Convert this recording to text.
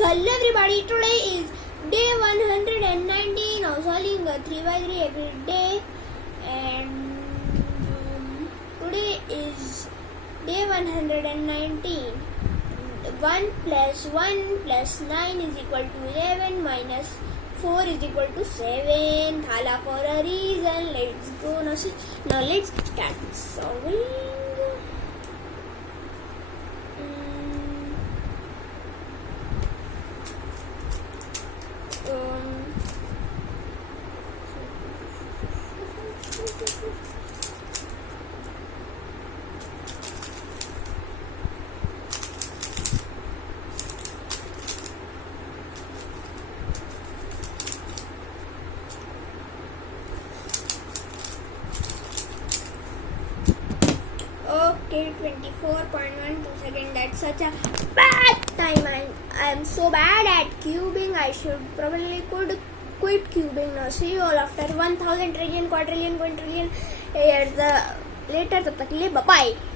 So hello everybody, today is day 119 of solving a 3x3 every day, and today is day 119. 1 plus 1 plus 9 is equal to 11 minus 4 is equal to 7. Thala for a reason. Let's go now. Let's start solving. Okay, 24.12 seconds. That's such a bad time. I am so bad at cubing. I should probably could quit cubing now. See you all after 1000 trillion, quadrillion, quintillion years later. तब तक के लिए bye bye.